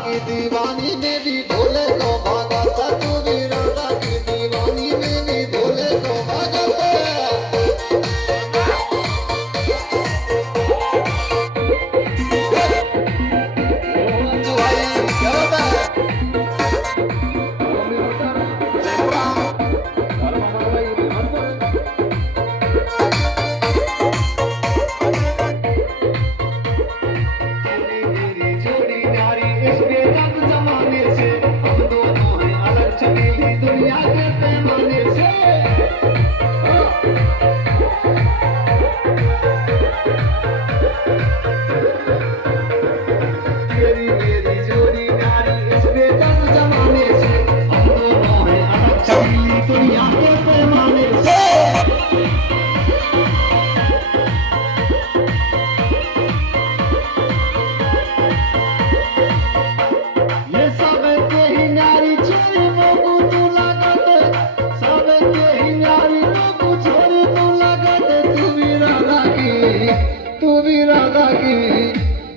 की दीवानी में भी भोले को भगत, तू भी राधा की दीवानी में भी भोले को भगत।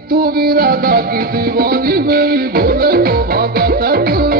तू भी राधा की दीवानी में भी भोले को भगत, तू